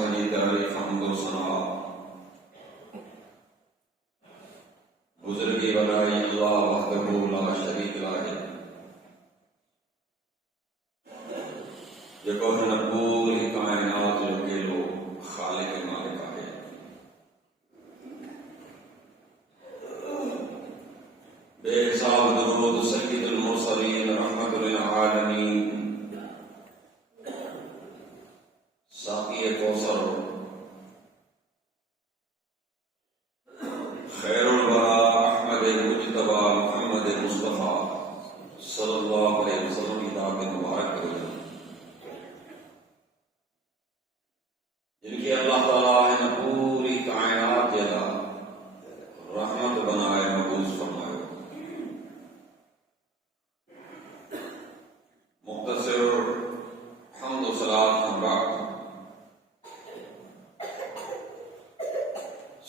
वजी तारीफ़ हम्द व सना बुजुर्गी वलाई अल्लाह वहदहु ला शरीक लह जेको हिन पूरी कायनात जो अकेलो खालिक मालिक आहे। बेहिसाब दुरूद सय्यदुल मुरसलीन रहमतुल लिल आलमीन साक़ी कौसर खैरुल वरा अहमद मुज्तबा मोहम्मद मुस्तफा सल्लल्लाहु अलैहि वसल्लम की दावत मुबारक हो जिनकी अल्लाह ताला ने पूरी कायनात जला रहमत बनाए मबूस फरमायो। मुख्तसर हम्द व सलात हमरा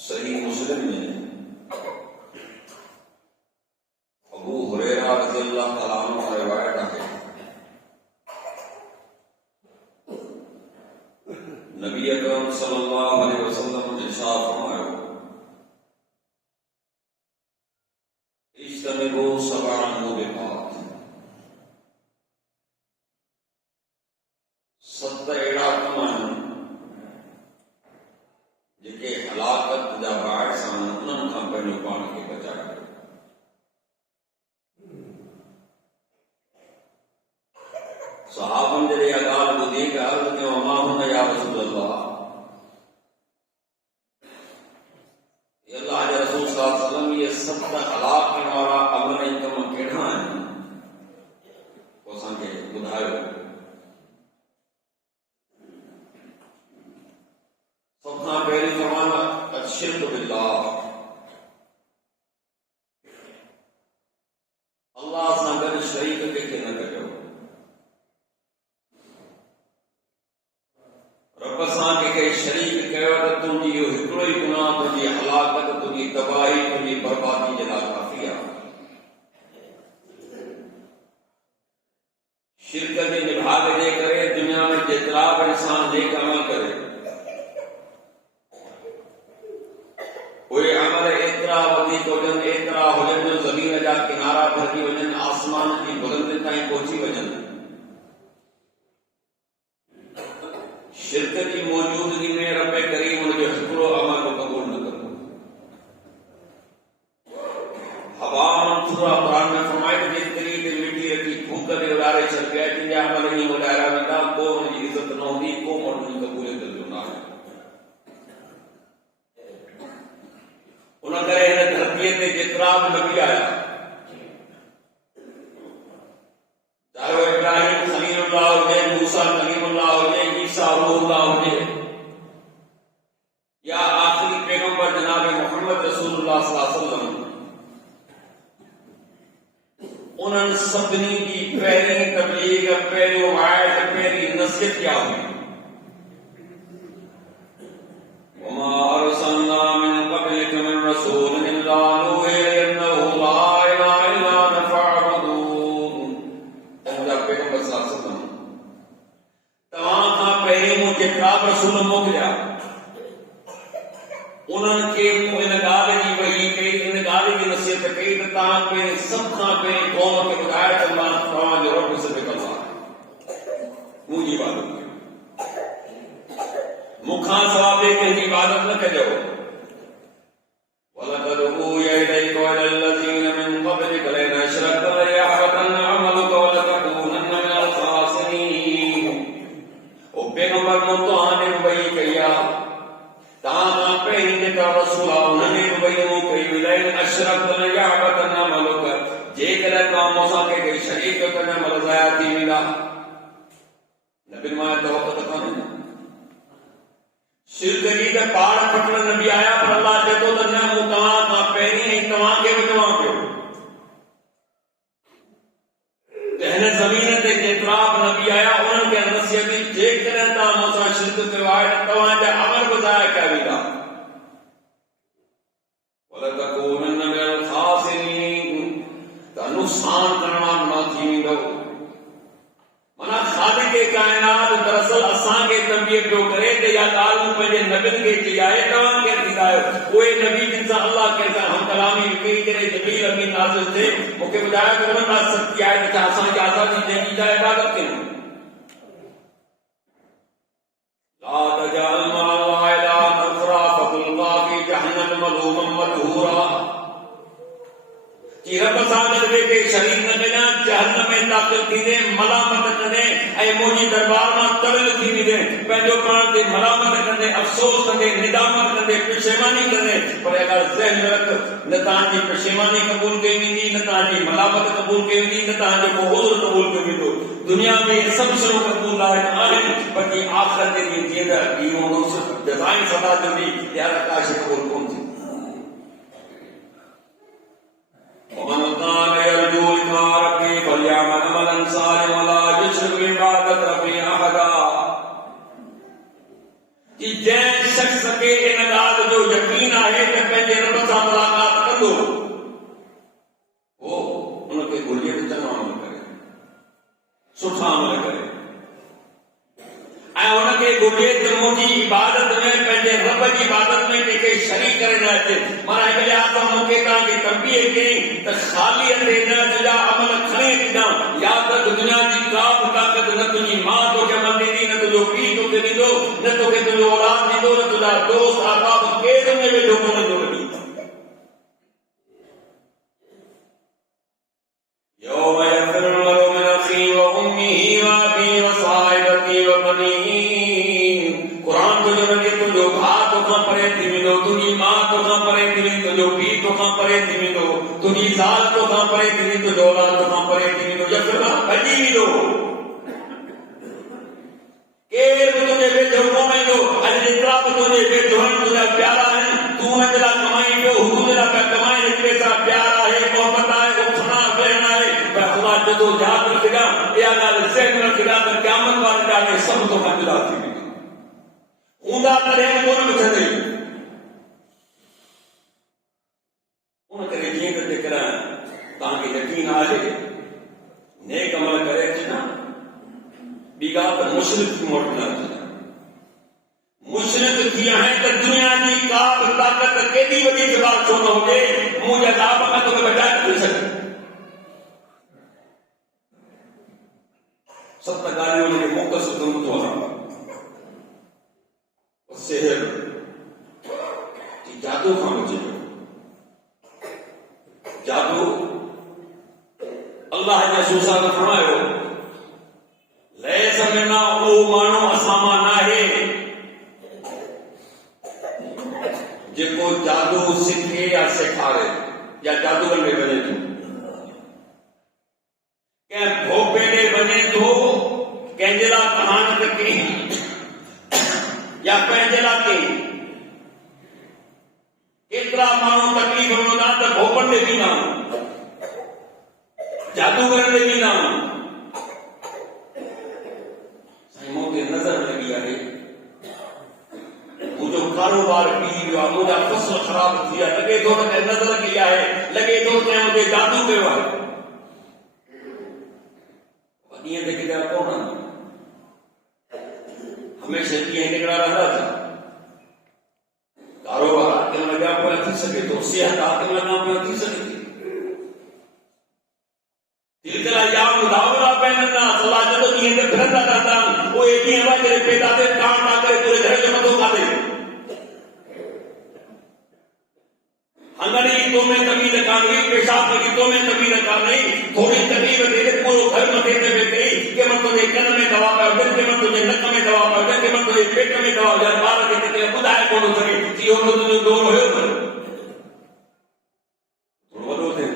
सही मुस्लिम में अबू हुरैरा रज़ियल्लाहु तआला अन्हु की रिवायत है। नबी अकरम सल्लल्लाहु अलैहि वसल्लम ने इरशाद फरमाया इज्तनिबू सबअन मुबिक़ात सत अहिड़ा कम आहिनि जेके हलाकत जा बाहिर सां उन्हनि खां पंहिंजो पाण खे बचाए। सहाबनि जॾहिं इहा ॻाल्हि ॿुधी त अर्ज़ु कयो मा हुन या रसूल अल्लाह, अल्लाह जे रसूल सल्लल्लाहु अलैहि वसल्लम इहे सत हलाक करण वारा अमल ऐं कम कहिड़ा आहिनि पोइ असांखे ॿुधायो। सब खां पहिरीं फरमायो अशिर्क बिल्लाह, अल्लाह सां गॾु शरीक कंहिंखे न कजो। रब सां कंहिंखे शरीक कयो त तुंहिंजी इहो हिकिड़ो ई गुनाह तुंहिंजी हलाकत तुंहिंजी तबाही तुंहिंजी बर्बादी जे लाइ काफ़ी आहे। शिरक जे निभाग जे करे दुनिया में जेतिरा बि इंसान नेक अमल करे उहे अमल एतिरा वधीक हुजनि एतिरा हुजनि जो ज़मीन जा किनारा भरिजी वञनि आसमान जी बुलंदी ताईं पहुची वञनि। शिरक जी मौजूदगी में रब करीम हुनजो हिकिड़ो अमल को क़बूल न कंदो। हवा मंसूरा कुरान में फरमाए त जेतिरी ते मिटी रखी फूक ते उॾारे छॾिया तुंहिंजा अमल ईअं उॾारिया वेंदा को हुनजी इज़त न हूंदी को हुनजी क़बूलियत जो न आहे। उन करे हिन धरतीअ ते जेतिरा बि नबी आया चाहे वो इब्राहिम खलीलुल्लाह हुजे मूसा कलीमुल्लाह हुजे ईसा रूहुल्लाह हुजे या आखिरी पैगंबर जनाब मोहम्मद रसूलुल्लाह सल्लल्लाहु अलैहि वसल्लम उन्हनि सभिनी जी पहिरीं तबलीग पहिरियों वाइद पहिरीं नसीहत क्या हुई वमा अरसलना मिन क़ब्लिक मिन रसूलिन इल्ला नूही अन्नहु ला इलाहा इल्ला अना फअबुदून। पैगंबर सल्लल्लाहु अलैहि वसल्लम तव्हां खां पहिरीं मूं जेतिरा बि रसूल मोकिलिया उन्हनि खे मूं इन ॻाल्हि जी वही कई इन ॻाल्हि जी नसीहत कई त तव्हां पहिरीं सभ खां पहिरीं क़ौम खे ॿुधाए त मां तव्हांजो रब सिर्फ़ु हिकु आहे, मुंहिंजी इबादत कयो, मूंखां सवाइ ॿिए कंहिंजी इबादत न कजो। वलक़द ऊहिय इलैका व इलल लज़ीन मिन क़ब्लिक लइन अशरक्ता लयहबतन्न अमलुक व लतकूनन्न मिनल ख़ासिरीन। ओ पैगंबर मूं तव्हां ॾे वही कई आहे तव्हां खां पहिरीं जेका रसूल आहे उन्हनि ॾे वही मूं कई लइन अशरक्ता लयहबतन्न अमलुक जेकॾहिं तव्हां मूंसां कंहिंखे शरीक कयो अमल ज़ाया थी वेंदा। नबियुनि मां तवक़ुअ कोन्हे शिरक जी त पाड़ पटण नबी आया पर अल्लाह चए थो त न मूं तव्हां खां पहिरीं ऐं तव्हांखे बि चवां पियो त हिन ज़मीन ते जेतिरा बि नबी आया उन्हनि खे नसीहत दी जेकॾहिं तव्हां मूंसां शिरक कयो आहे त तव्हांजा अमल बि ज़ाया कया वेंदा। वलतकूनन्न मिनल ख़ासिरीन त नुक़सान करण वारो न थी वेंदो। माना ख़ालिक़ कायनात दरअसल असांखे तंबीह पियो करे ते या ॻाल्हि मूं पंहिंजे नबियुनि खे चई आहे तव्हां केरु थींदा आहियो उहे नबी जिन सां अल्लाह कंहिंसां हम कलामी कई करे जबरील अमीन नाज़िल थिए मूंखे ॿुधायो त उन ॻाल्हि सची आहे त असांजी आज़ादी जंहिंजी जा इबादत कयूं ला तजअल मा ला इलाहा अखरा फतुल्का फी जहन्नम मलूमम मदहूरा कि रब सां गॾु वेठे शरीक न कजां जहन्नम में दाख़िल थींदे मलामत कंदे ऐं मुंहिंजी दरबार मां तरियल थी वेंदे पंहिंजो पाण ते मलामत कंदे अफ़सोस कंदे निदामत कंदे पेशेमानी कंदे पर अगरि ज़हन में रख न तव्हांजी पेशेमानी क़बूल कई वेंदी न तव्हांजी मलामत क़बूल कई वेंदी न तव्हांजो उज़्र क़बूल कयो वेंदो दुनिया में सभु शयूं क़बूल आहिनि बाक़ी आख़िरत जे ॾींहुं जीअं त इहो हूंदो सिर्फ़ु जज़ाई सदा जो ॾींहुं यार का शइ क़बूल कोन थी ومن كان يرجو لقاء ربه فليعمل عملا صالحا ولا يشرك بعبادة ربه أحدا कि जंहिं शख़्स खे इन ॻाल्हि जो यकीन आहे त पंहिंजे रब सां मुलाक़ात कंदो हो उनखे घुरिजे त चङा अमल करे सुठा अमल करे ऐं उनखे घुरिजे त मुंहिंजी इबादत में पंहिंजे रब जी इबादत में कंहिंखे शरीक करे न अचे माना हिकु लिहाज़ सां मूंखे तव्हांखे तंबीह कई त ख़ाली हथे न तुंहिंजा अमल खणी ॾींदा या त दुनिया जी का बि ताक़त न तुंहिंजी माउ तोखे अमल ॾींदी न तुंहिंजो पीउ तोखे ॾींदो न तोखे तुंहिंजो औलाद ॾींदो न तुंहिंजा दोस्त अहबाब केरु में वेठो कोन थो ॾींदो यौम यफ़िरु المرء من أخيه وأمه وأبيه وصاحبته وبنيه कुरान जो नबी तुंहिंजो भाउ तोखां परे थी वेंदो तुंहिंजी माउ तोखां परे थी वेंदी तुंहिंजो पीउ तोखां परे थी वेंदो तुंहिंजी ज़ाल तोखां परे थी वेंदी तुंहिंजो औलाद तोखां परे थी वेंदो यफ़िरु भॼी वेंदो केरु बि तुंहिंजे वेझो कोन ईंदो अॼु जेतिरा बि तुंहिंजे वेझो आहिनि तुंहिंजा प्यारा आहिनि तूं हुनजे लाइ कमाई पियो हू तुंहिंजे लाइ पिया कमाइनि पैसा प्यार आहे मोहबत आहे उथणा वेहणा आहे पर ख़ुदा जदो यादि रखिजां इहा ॻाल्हि ज़हन में रखिजां त क़यामत वारे ॾाढे सभु तोखां जुदा थी वेंदो हूंदा तॾहिं कोन पुछंदे उन करे जीअं त जेकॾहिं तव्हांखे यकीन आहे नेक अमल करे अचिजां ॿी ॻाल्हि त मुशरिक थी मोट न अचिजां मुशरिक थी आहे त दुनिया जी का बि ताक़त केॾी वॾी जवाब छो न हुजे मुंहिंजे अज़ाब खां तोखे बचाए नथी सघे सत ॻाल्हियूं हुनखे मुख़्तसिर हूंदो आहे सिहर जादू खां बचिजो जादू अल्लाह जे रसूल सां फरमायो लैस मिन्ना उहो माण्हू असां मां नाहे जेको जादू सिखे या सेखारे या जादूगर में वञे थो कंहिं भोपे ॾे वञे थो कंहिंजे लाइ कहाणत कई या पंहिंजे लाइ कई केतिरा माण्हू तकलीफ़ में हूंदा त भोपनि ॾे वेंदा जादूगर ॾे वेंदा साईं मूंखे नज़र लॻी आहे मुंहिंजो कारोबार बीह वियो आहे मुंहिंजा फसल ख़राब थी विया लॻे थो त नज़र लॻी आहे लॻे थो त मूंखे जादू कयो आहे ॾींहं ते किथे कोन हमेशह ॾींहं निकिरा रहंदा था कारोबार हथ में लॻा पिया थी सघे थो सिहत हथ में लॻा पिया थी सघे थी तिलकला याम दावला पहनना सला जदो ॾींहं ते फिरंदा रहंदा उहे ॾींहं वाजरे पैदा ते काम ना करे पूरे घर जो मथो खाधे अंगड़ी तो में कभी न कांगी पेशाब की तो में कभी न कांगी थोड़ी तकलीफ दे पूरो घर मथे ते बैठे के मन तो कन में दवा पर दिन के मन तो नक में दवा पर दिन के मन तो पेट में दवा यार बार के ते बुधाए कोन सके कि हो तो दो होयो वडो थे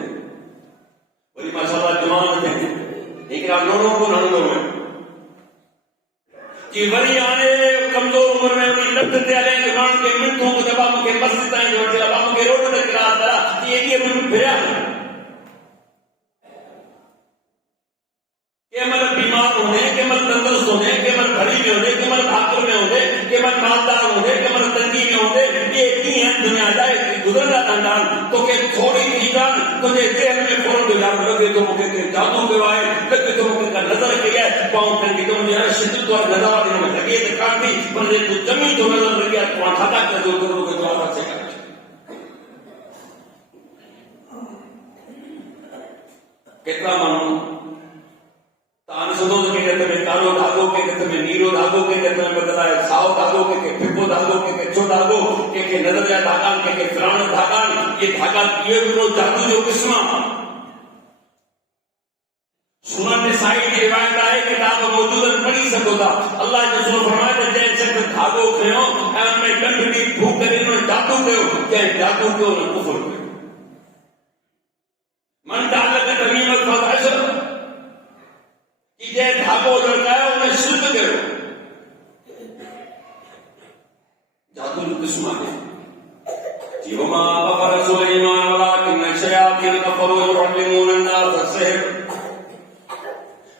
वरी माशाल्लाह जवान थे एकरा लोणो को नंदो है कि वरी आने कमजोर उम्र में वरी लत ते आले दुकान के मिनटों को दबा के मस्जिद ताईं जोड़ के बाबू के रोड ते करा था कि ये मिनट फिरा केमल बीमार होने केमल तंदुरुस्त होने केमल घड़ी में होने केमल भाकुर में होने केमल मालदार होने केमल तंगी में होने ये इतनी है दुनिया जाए गुजरना दान तो के थोड़ी नीकान तुझे जेल में फोन दो यार लगे तो मुझे के जादू के आए लगे तो मुझे का नजर के है पाऊं करके तो मुझे यार शिद्दत और नजारा देने में लगे तो काफी पर ये तो जमी तो नजर लग गया तो खाता कर जो करोगे तो आप से कर कितना मानो तान सदो के कहते में कालो धागो के कहते में नीरो धागो के कहते में बदलाए साव धागो के फिपो धागो के छो धागो के नजर या धागा के फिरान धागा ये धागा ये भी जादू जो किस्मा सुनन निसाई की रिवायत है किताब मौजूद पढ़ी सको था अल्लाह ने रसूल फरमाया था जैसे धागो खयो ऐं में डंडनी फूक करे ने जादू कयो के जादू कयो ने कुफर कयो मन डाल के तमीमत फसाइस कि जे धागो लड़कायो ने शुद्ध कयो जादू किस्मा है जीवमा बकर सुलेमान वलाकिन शयातीन कफरू युअल्लिमून अन्नास अस्सिhr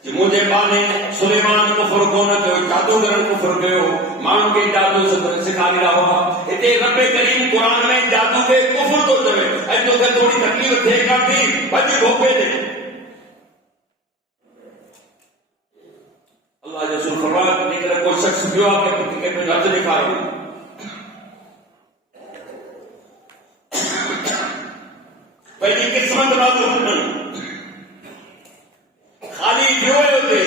कि मुझे बाने सुलेमान को फरको न कयो जादूगर को फरको मां के जादू से सिखाई रहा होगा इते रब्बे करीम कुरान में जादू के कुफर तो चले ऐ तो के थोड़ी तकलीफ थे करती बच भोपे दे अल्लाह रसूल फरमाया निकले कोई शख्स जो आपके पे हज दिखाए पहली किस्मत मालूम खाली जो होते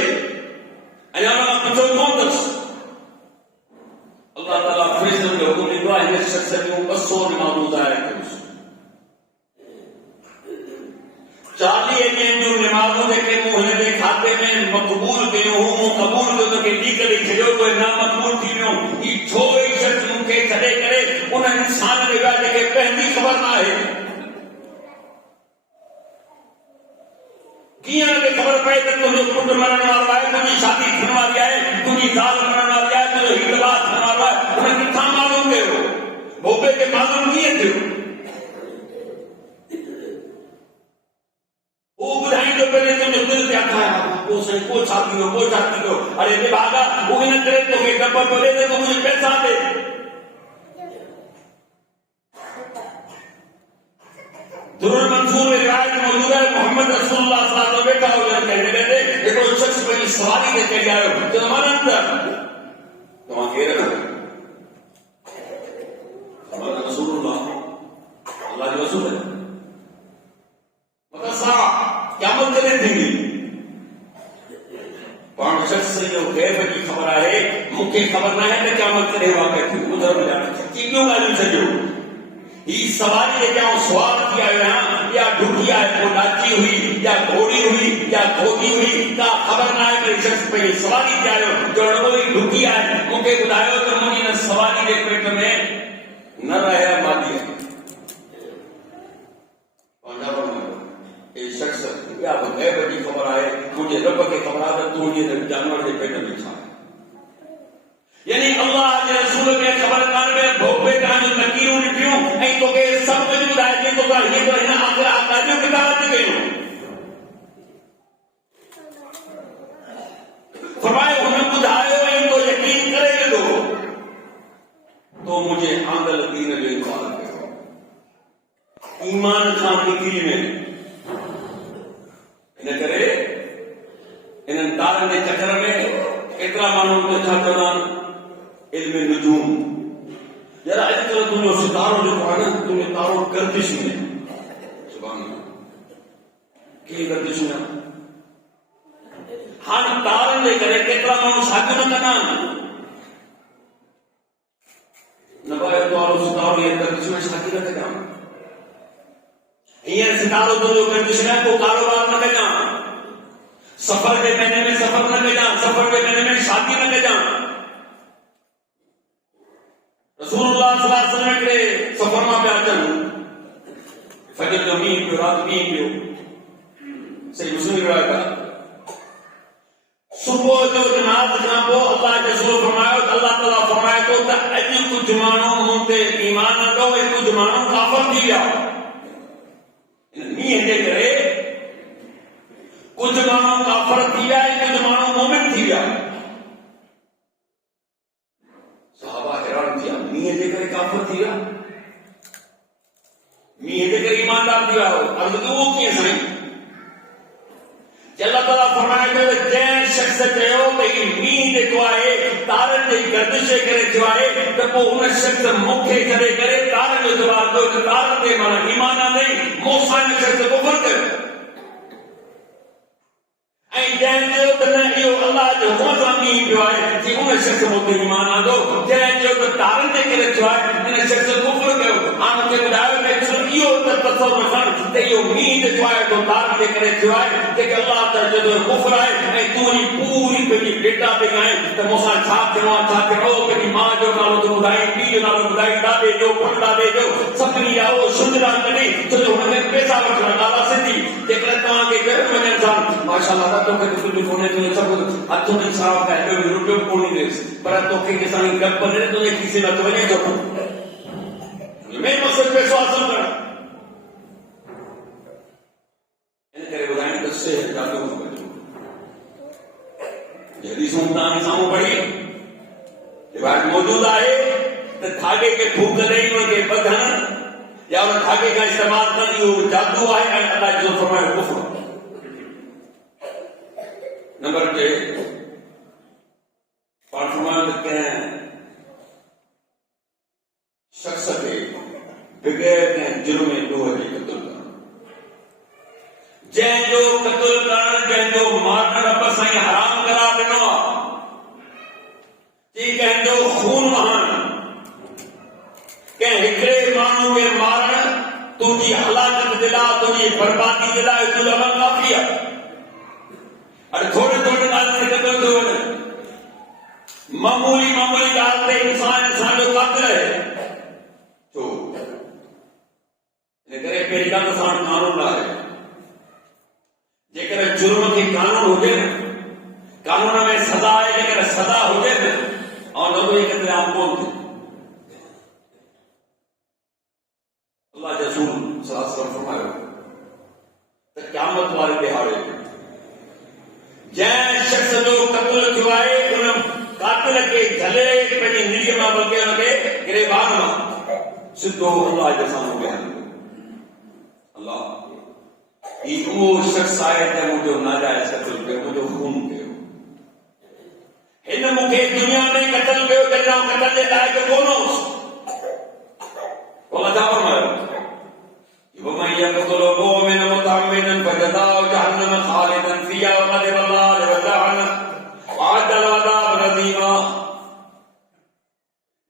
अयाना कुछ मोहतस अल्लाह ताला फरिश्तों के हुक्म इब्राहिम ने शख्स को 200 नमाज़ अदा की 40 दिन जो नमाज़ों के मुहले दे खाते में मकबूल कयो हूं कबूल तो के निकल छयो कोई ना मकबूल थी वियो ई छो एक शख्स मुखे छड़े करे उन इंसान ने वा के पहली खबर ना है किया के खबर पए तो तुझे पुट मरण वाला है तुझी शादी थियण वाली है तुझी ज़ाल मरण वाली है तुझो हिकबात थियण वालो है उन्हें किथा मालूम कयो भोपे के मालूम कीअं थियो वो बुधाई तो पहले तुझो दिल ते आता है वो से को छाती हो अरे बे भागा वो न करे तो के डब्बा बोले तो मुझे पैसा दे दुरुल मंसूर में रिवायत मौजूद है मोहम्मद रसूलुल्लाह सल्लल्लाहु अलैहि वसल्लम बैठा हो गया कहने लगे एक शख्स पे सवारी दे के आयो तो हमारा अंदर तो वहां कह रहे मोहम्मद रसूलुल्लाह अल्लाह के रसूल है मतलब सा क़यामत के दिन थी पांच शख्स से जो गैब की खबर है मुख्य खबर ना है कि क़यामत के दिन वाक़या थी उधर में जाना की क्यों गाली सजो ये सवारी है क्या सवाल किया गया या ढुकिया है को नाची हुई या घोड़ी हुई या धोती हुई का खबर ना है कि शख्स पे सवारी क्या है जो कोई ढुकिया है मुझे बुलायो तो मुझे न सवारी के पेट में न रहे मादी ये शख्स या गैब की खबर आए मुझे रब की खबर आ तो मुझे जानवर के पेट में छा यानी अल्लाह के रसूल के खबर कान में भोपे का जो नकीरों ने क्यों नहीं तो के सब कुछ बुलाए थे तो ये तो है आखिर आकाजों की दावत गई फरमाए उन्हें बुझाए इनको यकीन करेंगे लोग तो मुझे आंदल दीन जो इनकार करो ईमान खान निकली में इन्हें करे इन्हें तारन के चक्कर में इतना मानो तो छात्र इल्म नुजूम जरा अॼुकल्ह तुंहिंजो सितारो जेको आहे न तुंहिंजो तारो गर्दिश में सुभाणे कीअं गर्दिश में हाणे तारनि जे करे केतिरा माण्हू शादियूं न कंदा आहिनि न भाई तारो सितारो ये गर्दिश में शादी न कजां हींअर सितारो तुंहिंजो गर्दिश में को कारोबार न कजां सफर के महीने में सफर न कजां सफर के महीने में शादी न कजां रसूलुल्लाह सल्लल्लाहु अलैहि वसल्लम के सफर में अचन फजर जो मींहुं पियो रात मींहुं पियो सही मुस्लिम रिवायत सुबह जो नमाज खां पोइ अल्लाह के रसूल फरमायो अल्लाह ताला फरमाए थो त अॼु कुझु माण्हू मूं ते ईमान नंढो ऐं कुझु माण्हू काफ़िर थी विया मींहं जे करे कुझु माण्हू काफ़िर थी विया ऐं कुझु माण्हू मोमिन थी विया मींहं जे करे काफ़िर थी विया मींहं जे करे ईमानदार थी विया हो अर्ज़ कयो उहो कीअं साईं कि अल्लाह ताला फरमाए थो जंहिं शख़्स चयो त ही मींहुं जेको आहे तारनि जी गर्दिश करे थियो आहे त पोइ उन शख़्स मूंखे छॾे करे तारनि जो जवाब ॾियो त तारनि ते माना ईमान आंदई मूंसां इन शख़्स कुफ़र कयो ऐं जंहिं चयो त न इहो अल्लाह जो हुकुम सां मींहुं पियो आहे जी उन शख़्स मूं ते ईमान आंदो जंहिं चयो त तारनि जे करे थियो आहे इन शख़्स कुफ़र कयो हाणे मूंखे ॿुधायो त इहो त तसवुर खण त इहो मींहुं जेको आहे तो तारनि जे करे थियो आहे जेके अल्लाह त जो कुफ़र आहे ऐं तूं वञी पूरी पंहिंजी डेटा ते आहीं त मूंसां छा थियो आहे छा थियो पंहिंजी माउ जो नालो तूं ॿुधाई पीउ जो नालो ॿुधाई ॾाॾे जो परॾाॾे जो सभिनी जा उहो शुद्धरान कढी छो जो हुनखे पैसा वठण नाला सिंधी जेकॾहिं तव्हांखे घर वञण सां माशाअल्लाह तोखे त तुंहिंजो कोन्हे तुंहिंजो सभु हथ में साफ़ करे ॿियो रुपयो कोन ॾेसि पर तोखे कंहिंसां गप ॾे तुंहिंजे खीसे में थो वञे थो में मक़सद पैसो हासिल करणु इन करे ॿुधाइण त सिहत ॾाढो हदीसूं तव्हांखे साम्हूं पढ़ी रिवायत मौजूद आहे त धागे खे फूक ॾेई हुनखे ॿधण या उन धागे खां इस्तेमालु करण इहो जादू आहे ऐं अल्लाह जो फरमायो कुफ़्र नंबर 2 पाण फरमायो त कंहिं शख़्स खे बग़ैर कंहिं जुर्म ॾोह जे क़त्ल करणु जंहिंजो क़त्ल करणु जंहिंजो मारणु रब साईं हराम करार ॾिनो आहे कि कंहिंजो खून वहणु कंहिं हिकिड़े माण्हू खे मारणु तुंहिंजी हलाकत जे लाइ तुंहिंजी बर्बादी जे लाइ तुंहिंजो अमल काफ़ी आहे अरे थोड़ी ॻाल्हि ते क़त्ल थो वञे मामूली ॻाल्हि ते इंसान जो क़त्ल आहे छो इन करे पहिरीं ॻाल्हि त साण कानून आहे जेकर जुर्म खे कानून हुजे न कानून में सज़ा आहे जेकर सज़ा हुजे न और न तो एक आम कोन थे अल्लाह के रसूल सल्लल्लाहु अलैहि वसल्लम फरमायो त क़यामत वारे दिहाड़े जंहिं शख़्स जो क़त्ल थियो आहे उन कातिल खे झले पंहिंजी निड़ीअ मां बल्कि हुनखे गिरेबान मां सिधो अल्लाह जे साम्हूं बीहारींदो अल्लाह ही उहो शख़्स आहे जंहिं मुंहिंजो नाजाइज़ क़त्ल कयो मुंहिंजो खून कयो हिन मूंखे दुनिया में क़त्ल कयो जॾहिं क़त्ल जे लाइक़ कोन हुउसि अल्लाह छा फरमायो ومن يقتل مؤمنا متعمدا فجزاؤه جهنم خالدا فيها وغضب الله عليه ولعنه وأعد له عذابا عظيما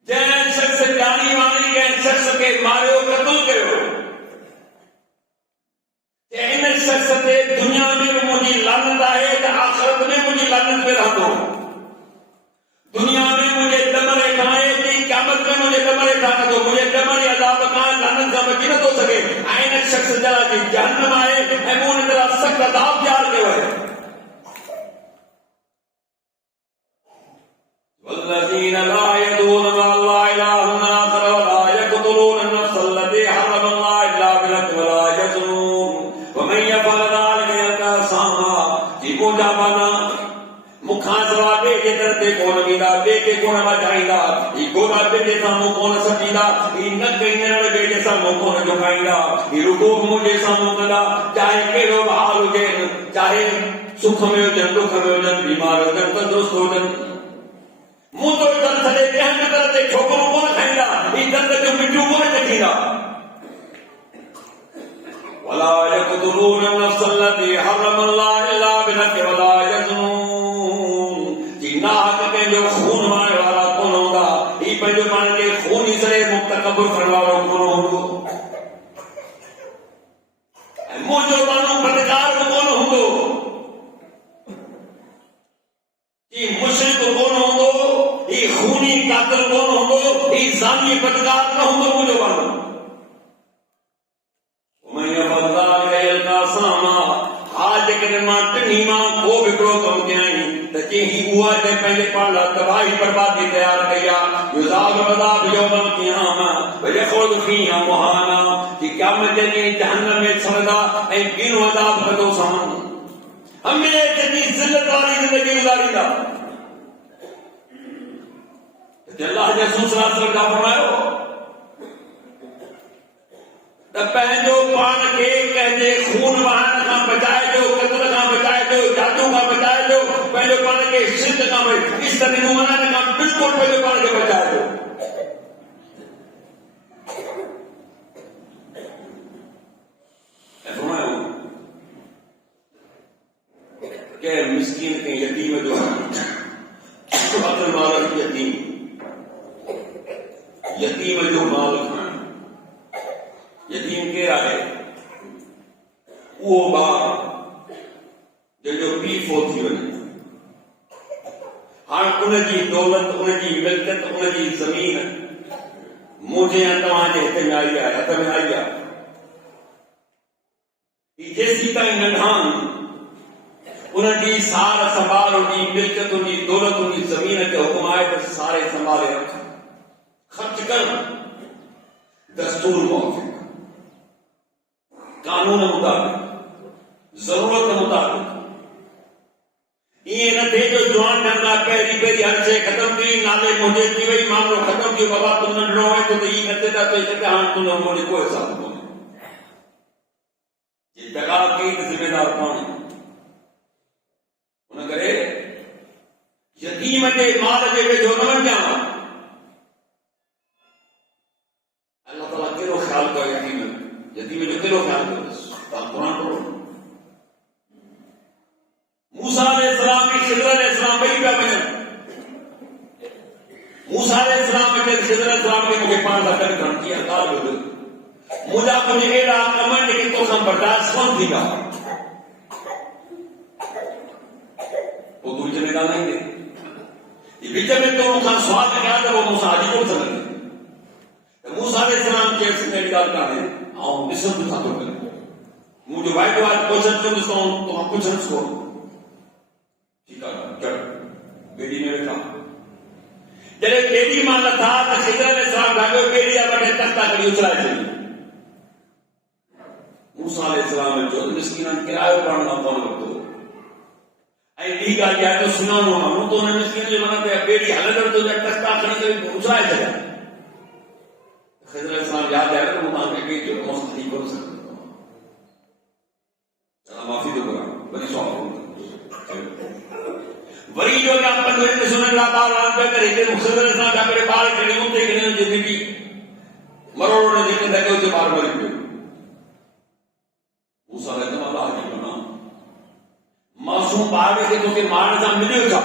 जंहिं शख़्स जानी वानी कंहिं शख़्स खे मारियो क़त्ल कयो इन शख़्स ते दुनिया में बि मुंहिंजी लानत आहे त आख़िरत में मुंहिंजी लानत में रहंदो दुनिया में मुझे दमरे खाए की क़यामत में मुझे दमरे खाने दो मुझे दमरे अज़ाब का लानत का बची न तो सके आइन शख्स जला की जहन्नम आए ऐं मूं ने तेरा सख्त अज़ाब तैयार कयो है वल्लज़ीन ला यदून मा अल्लाह इलाहन आखर व ला यक़तलून नफ्स अल्लती हर्रम अल्लाह इल्ला बिल हक़्क़ि व ला यज़नून व मन यफ़अल ज़ालिका यल्क़ा असामा जी पूजा बना मुखां सवा ॿिए जे दर ते कोन वेंदा ॿिए खे कोन वधाईंदा ही गोरा ॿिए जे साम्हूं कोन सटींदा ही नक हींअर ॿिए जे साम्हूं कोन झुकाईंदा ही रुको मुंहिंजे साम्हूं कंदा चाहे कहिड़ो बि हाल हुजे चाहे सुख में हुजनि दुख में हुजनि बीमार हुजनि तंदुरुस्त हुजनि मूं तो दर छॾे कंहिं बि दर ते छोकिरो कोन खाईंदा ही दंद जो मिठियूं कोन चखींदा वला यक़तलून नफ्स अल्लती हर्रम अल्लाह इल्ला बिल-हक़्क़ि व ला यज़नून नाहक कंहिंजो खून मारण वारा कोन हूंदा ही पंहिंजो पाण खे खून ई सड़े मुक्तकबुर करण वारो कोन हूंदो ऐं मुंहिंजो माण्हू बदकार बि कोन हूंदो ही मुशरिक कोन हूंदो ही खूनी कातिल कोन हूंदो ही ज़ानी बदकार न हूंदो मुंहिंजो माण्हू मां टिनी मां को बि हिकिड़ो कमु कयाई त चई उहा जंहिं पंहिंजे पाण लाइ तबाही बर्बादी तयार कई आहे युज़ाब अज़ाब यौमल क़ियामा व यख़ुलु फ़ीहा मुहाना कि क़यामत जे ॾींहुं जहन्नम में सड़ंदा ऐं कीनो अज़ाब कंदो सां हमेशह जी ज़िल्लत वारी ज़िंदगी गुज़ारींदा अल्लाह जे रसूल सल्लल्लाहु अलैहि वसल्लम फरमायो त पंहिंजो पाण खे कंहिंजे खून वहण खां बचाइजो क़त्ल खां बचाइजो दो, जादू का बचाए दो, पहले पाण खे शिरक खां इस तरह मना खां बिल्कुल पहले पाण खे बचाए दो। के मिस्कीन के यतीम जो माल यतीम जो माल खान यतीम केरु आहे? उहो ॿारु जंहिंजो पीउ फौत थी वञे, हाणे उनजी दौलत, उनजी मिल्कियत, उनजी ज़मीन मुंहिंजे या तव्हांजे हित में आई आहे, हथ में आई आहे। जेसीं ताईं नंढा उनजी सार संभाल, उनजी मिल्कियत, उनजी दौलत, उनजी ज़मीन खे हुकुम आहे त सारे संभाले रख, ख़र्च कर, दस्तूर मुताबिक, कानून मुताबिक, ज़रूरत मुताबिक। ईअं न थिए जो जवान नंढा पहिरीं पहिरीं हर शइ ख़तम थी, नाले मुंहिंजे थी वई, मामिलो ख़तम थियो, बाबा तूं नंढड़ो आहे तो त ई न थिए था तो हाणे तुंहिंजो मुंहिंजो कोई हिसाब कोन्हे। जे दगा कई त ज़िमेदार पाण। उन करे यतीम जे माल जे वेझो न वञा। अल्लाह ताला कहिड़ो ख़्यालु कयो यतीम जो कहिड़ो ख़्यालु कयो? तव्हां क़ुरान पढ़ो। मूसा अलैहिस्सलाम ऐं ख़िज़र अलैहिस्सलाम ॿई पिया वञनि। मूसा अलैहिस्सलाम खे ख़िज़र अलैहिस्सलाम खे मूंखे पाण सां गॾु खण, कीअं ॻाल्हि ॿुध, मुंहिंजा कुझु अहिड़ा कम आहिनि जेके तोखां बर्दाश्त कोन थींदा। पोइ तूं विच में ॻाल्हाईंदे, विच में तो मूंखां सुवाल कया त पोइ मूंसां हली कोन सघंदे। मूसा अलैहिस्सलाम चयसि अहिड़ी ॻाल्हि कान्हे, ऐं ॾिसंदुसि छा थो करे, मुंहिंजो वाइदो आहे कोशिशि कंदुसि तोखां पुछंदुसि कोन। ठीकु आहे, चढ़ ॿेड़ी में वेठा। जॾहिं ॿेड़ी मां लथा त ख़िज़र अलैहिस्सलाम भाॻियो, ॿेड़ी जा ॿ टे तख्ता खणी उछलाए छॾी। मूसा अलैहिस्सलाम चयो मिस्कीननि किरायो करण खां कोन वरितो। ऐं ॿी ॻाल्हि आहे त सुञाणो माण्हू त हुन मिस्कीन जे माना ते ॿेड़ी हलंदड़ तुंहिंजा तख्ता खणी करे उछलाए छॾिया। ख़िज़र अलैहिस्सलाम यादि आयो त मूं तव्हांखे ॿई चयो मां हली कोन सघंदो, माफ़ी थो घुरां, वरी सवाल वरी जो या 5 मिनट सुनण लाइ ॿार रांदि पिया करे, हिते ख़िज़र अलैहिस्सलाम जा करे ॿार खणी उते खणी ज़िंदगी मरोड़ जेके लॻो ते ॿार मरी पियो। मूसा अलैहिस्सलाम अलाह जी मना मासूम ॿार खे तोखे मारण सां मिलियो छा?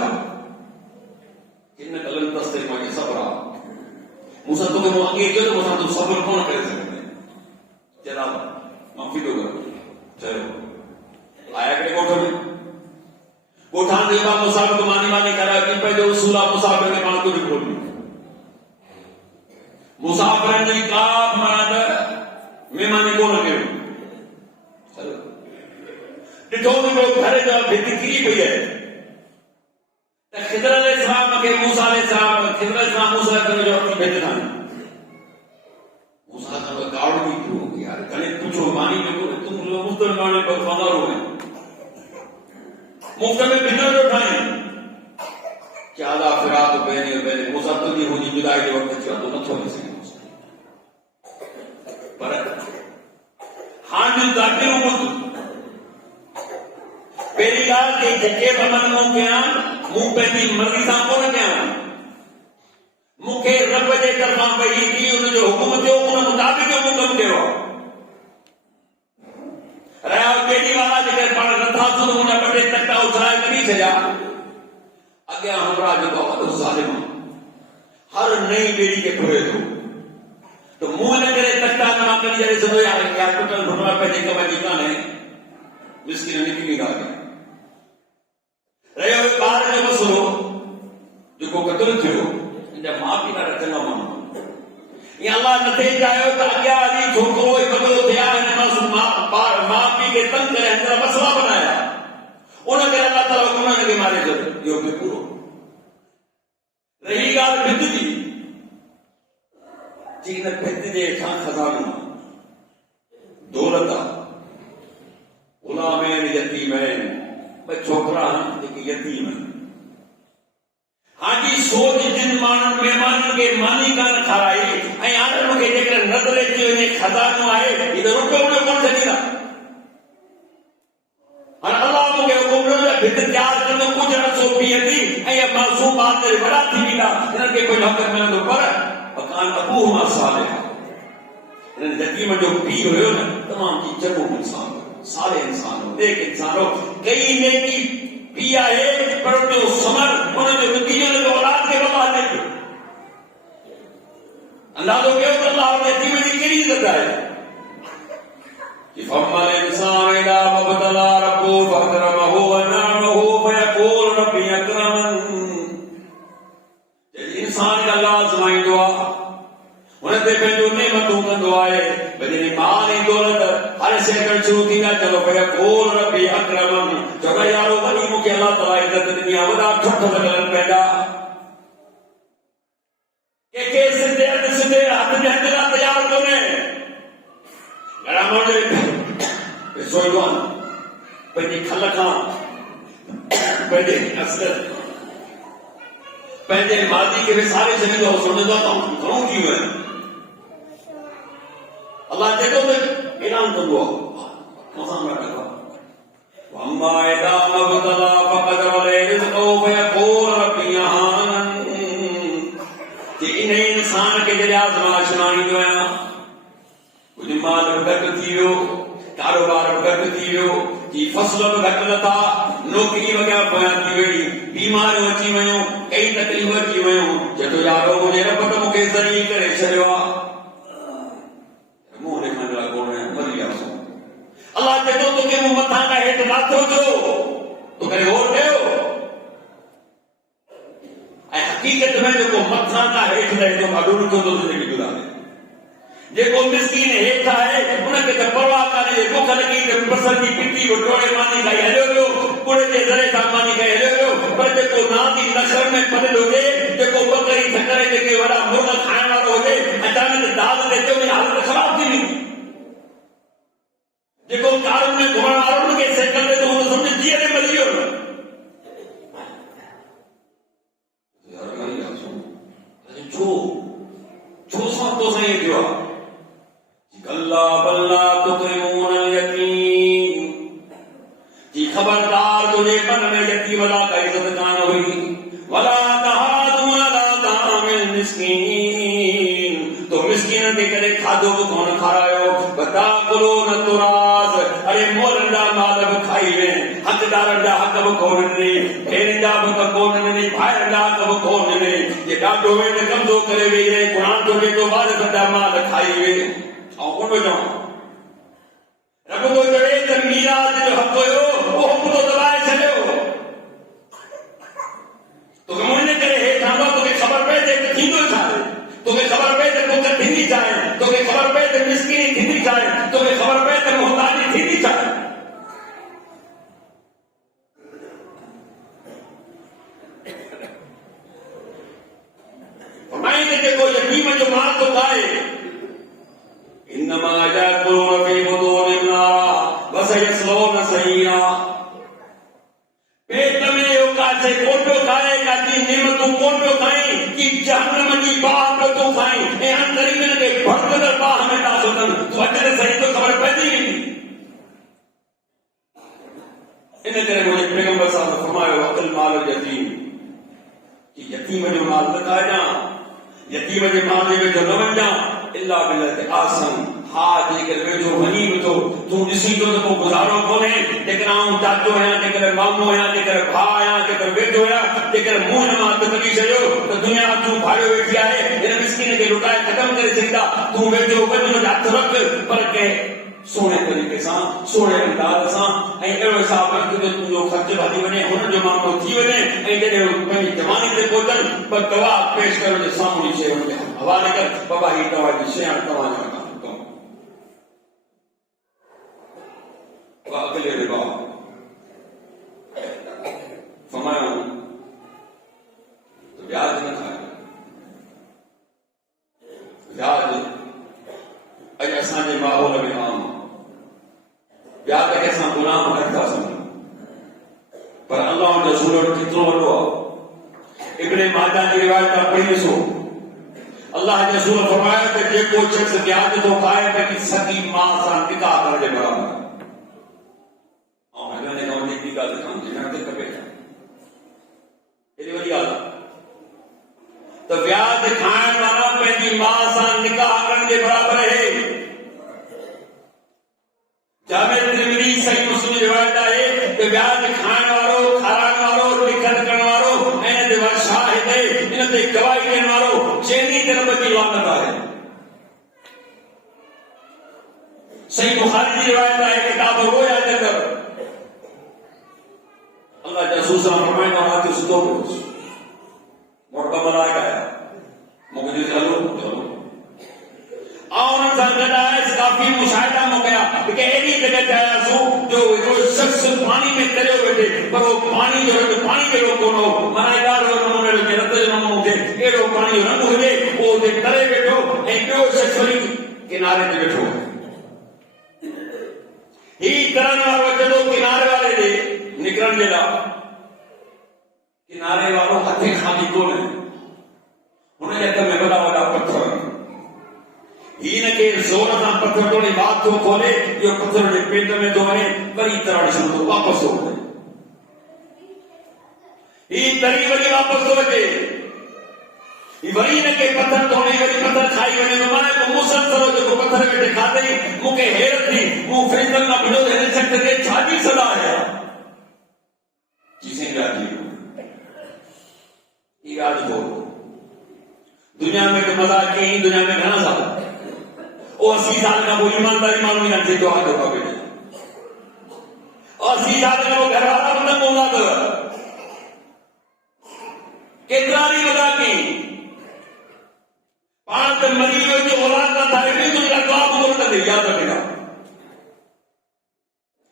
हिन ॻाल्हि तस्ते मूंखे सब्र आहे। मूसा तोखे मूं अॻे चयो त मूंसां तूं सब्र कोन करे सघंदे। चला माफ़ी थो कर। चयो आया हिकिड़े ॻोठ में, ॻोठान जे मां मुसाफ़िर मानी मानी करायो कि पंहिंजो उसूल आहे मुसाफ़िर खे पाण कुझु कोन। मुसाफ़िरनि जी का माना त महिमानी कोन कयो। ॾिठो वञो घर जो भित किरी पई आहे त ख़िज़र अलैहिस्सलाम खे मूसा अलैहिस्सलाम ख़िज़र अलैहिस्सलाम मूसा अलैहिस्सलाम जो भित कान्हे। मूसा खां गावड़ बि थियो यार, घणे पुछो मानी जो तूं मुफ़्त में माणे पगारो है, मुफ़्त में बिना जो ठाहे क्या ला फिरात बैनी व बैन मूसा तुझी हुजी जुदाई जे वक़्त चयो तो नथो थी सघे। पर हाणे ॾाढी उमर पहिरीं ॻाल्हि कि जेके बि अमल मूं कयां मूं पंहिंजी मर्ज़ी सां कोन कयां, मूंखे रब जे तरफ़ां वही थी, उनजो हुकुम थियो, उन मुताबिक़ मूं कमु कयो। रहिया ॿेड़ी वारा जेके पाण नथा सुन मुंहिंजा ॿ टे तख्ता उछलाए कढी छॾिया। अॻियां हमरा जेको वॾो ज़ालिम हर नई ॿेड़ी खे फुरे थो, त मूं हिन करे तख्ता न मां कढी छॾे सघो यार टुटल भुटल पंहिंजे कम जी कान्हे, मिस्किन निकिरी ॻाल्हि रहियो ॿार जो मसलो जेको क़तल थियो, हिनजा माउ पीउ ॾाढा चङा माण्हू। ईअं अलाह नथे चाहियो त अॻियां हली छोकिरो बदिलो थिया, हिन माउ पीउ खे तंग करे हिन मसला बनाया, उन करे अलाह ताला हुकुम खे मारे छॾियो। इहो बि पूरो। रही ॻाल्हि भित जी, हिन भित जे हेठां खज़ानो दौलत आहे। गुलामैन यतीमैन, ॿ छोकिरा आहिनि जेके यतीम आहिनि। हाजी सोच जिन माण्हुनि महिमाननि खे मानी कान खाराई ऐं हाणे मूंखे जेकर नज़र अची वञे खज़ानो आहे, हीअ त रुपयो कोन छॾींदा। हाणे अलाह मूंखे हुकुम ॾिनो भित तैयार करनो कुछ रसो पियती ऐ मासूम बात रे बड़ा थी बिना इनन के कोई हक मिलंदो पर पकान अबू हुआ साले इनन यतीम जो पी हुयो न तमाम की चङो इंसान सारे इंसान नेक इंसानो कई नेकी पिया है पर जो समर उन जो नतीजो ने औलाद के बाबा नहीं अंदाजो के अल्लाह ने यतीम की केड़ी इज्जत है कि फमल इंसान इला मबतला रब्बु फकरमहु व नअमहु फयकूल रब्बी अकरमन इंसान का अल्लाह आज़माइंदो आ उन ते पंहिंजो नेमतूं कंदो आहे वॾी माल ऐं दौलत हर शइ अचणु शुरू थींदा चलो फयकूल रब्बी अकरमन चलो यारो वॾी मूंखे अल्लाह ताला इज़त ॾिनी आहे वॾा ठठ लॻल पंहिंजा के सिधे हथ में हथ लाइ तयार कोन्हे घणा माण्हू सोईंदो आहे पंहिंजी खल खां पंहिंजे असर पंहिंजे मादी खे विसारे छॾींदो सम्झंदो आहे घणो थी वियो आहे अल्लाह जेको त इनाम कंदो आहे असां वटि वम्मा इदा मबतला फक़दर अलैहि रिज़क़हु फयक़ूल रब्बी अहानन कि इन इंसान के जरिए आज़माइश आणींदो आहियां कुझु माल घटि थी वियो कारोबार घटि थी वियो कि फसल घटि नथा नौकरी वग़ैरह बयां थी वई बीमारियूं अची वयूं कई तकलीफ़ अची वयूं चए यारो मुंहिंजे रब त मूंखे ज़लील करे छॾियो आहे मुंहुं ॾेखारण लाइ कोन मरी वियासीं अल्लाह चए थो तोखे मूं मथां खां हेठि लाथो थियो तो करे होर कयो ऐं हक़ीक़त में जेको मथां खां हेठि लहिंदो ॾाढो ॾुखो थो ज़िंदगी गुज़ारे जेको मिस्कीन हेठि आहे उनखे त परवाह कान्हे बुख लॻी त बसर जी पिटी बटोरे मानी खाई हलियो वियो कुड़े जे ज़रे सां मानी खाई हलियो वियो पर जेको नादी नशर में पलियल हुजे जेको बकरी थकरे जेके वॾा मुर्ग खाइण वारो हुजे अचानक दाल ते अचे उनजी हालत ख़राब थी वेंदी जेको कारुनि में घुमण वारो उनखे सेकल ते हुन सम्झ जीअं ते मरी वियो छो सां तो साईं थियो आहे कल्ला बल्ला तुकरिमून यतीम जी खबरदार तुझे मन में यतीम वाला का इज्जत कान हुई वला तहादून ला तामिल मिस्कीन तो मिस्कीन के करे खाधो को कौन खारायो बता करो न तुराज अरे मोरंदा माल खाई वे हकदार जा हक कोन ने फेरंदा बक कोन ने भाईंदा हक कोन ने ये डाडो वे कमजो करे वे कुरान तो के तो बाद बड़ा माल खाई वे और कोन जाओ रब तो जड़े त मीराज जो हक हुयो वो हक तो दबाए छॾियो तो मोने करे हे ठांडो तो खबर पए त थींदो छा तोखे खबर पए त बुख थींदी छा तोखे खबर पए त मिस्किनी थींदी छा तोखे खबर पए त मोहताजी थींदी छा फरमाईंदे जेको यतीम जो माल तो खाए इन्नमा याकुलून फी बुतूनिहिम नारा वसयस्लौन सईरा पेट में यो काचे कोन पियो खाए काची नेमतूं कोन पियो खाई कि जहन्नम जी बाह पियो तो खाई ऐं अंदरि में के भड़कंदड़ बाह में था सुटन तूं अचरे सही तो ख़बर पइजी वेंदी इन करे मुंहिंजे पैगंबर साहब फरमायो अकुल माल यतीम कि यतीम जो माल न खाइजां यतीम जे माल जे वेझो न वञां इल्ला बिल्लति आसन हा जेकर वेझो वञी बि थो तूं ॾिसी थो त को गुज़ारो कोन्हे जेकर आऊं चाचो आहियां जेकर मामो आहियां जेकर भाउ आहियां जेकर वेझो आहियां जेकर मूं हिन मां हथु कढी छॾियो त दुनिया तूं भाड़ियो वेठी आहे हिन मिस्किन खे लुटाए ख़तमु करे सघंदा तूं वेझो वञ हुनजा हथ रख पर कंहिं सोने तरीक़े सां सोने अंदाज़ सां ऐं अहिड़ो हिसाब रख जो तुंहिंजो ख़र्च हली वञे हुन जो मामिलो थी वञे ऐं जॾहिं पंहिंजी जवानी ते पहुचनि ॿ दवा पेश कर जे साम्हूं जी शइ हुनखे हवाले कर बाबा हीअ दवा जी शइ हाणे तव्हांजो अकेले रिबा फरमायो तो ब्याज न खाए ब्याज अॼु असांजे माहौल में आम ब्याज खे असां गुनाह न था सम्झूं पर अल्लाह जो सूरत केतिरो वॾो आहे इब्न माजा जी रिवायत था पढ़ी ॾिसो अल्लाह जो सूरत फरमायो त जेको शख़्स ब्याज थो खाए पंहिंजी सॻी माउ सां निकाह करण जे बराबरि तो व्याज खाइण वारा पंहिंजी मां सां निकाह करण जे बराबर है। जामे तिरमिज़ी सही मुस्लिम रिवायत आहे कि व्याज खाइण वारो, खाराइण वारो, लिखत करण वारो ऐं इन ते शाहिद इन ते गवाही ॾियण वारो चइनी तरफ़ जी लानत आहे। सही बुखारी जी रिवायत आहे किताब रोया जे अंदर अल्लाह जासूस फरमाईंदो आहे कि सुतो पियो मोट मलाइका आया मूंखे चलो चलो और काफी मुशाहिदा हो गया कि एडी जगह जायासूं जो शख्स पानी में तरियो वेठे पर वो पानी जो पानी जहिड़ो कोन हो माना ॾाढो नमूने जो रत जो नमूनो हुजे अहिड़ो पानी जो रंग हुजे उहो हुते तरे वेठो ऐं ॿियो शख्स वरी किनारे ते वेठो ही करण वारो जॾो किनारे वारे ॾे निकिरण जे लाइ किनारे वारो हथे खाली कोन्हे हुनजे हथ में वॾा वॾा पत्थर इनके जोर सां पत्थर थोड़ी बात तो खोले यो पत्थर जे पेट में तो वने वरी तरह शुरू तो वापस हो गए ई तरी वरी वापस हो गए ई वरी इनके पत्थर थोड़ी वरी पत्थर खाई वने तो माने को मुसलसल जो पत्थर वेठे खाते मुके हैरत थी मु फ्रिजन ना बड़ो दे सकते के छाजी सदा है चीजें जाती ई आज हो दुनिया में तो मजाक की दुनिया में घना साल 80 साल का वो ईमानदारी मालूम नहीं जो हाथ होगा बेटे 80 साल का वो घर वाला बंदा बोला तो कितना नहीं बता की पांच मरीजों की औलाद का था नहीं तो दुआ बोल कर दे याद रखेगा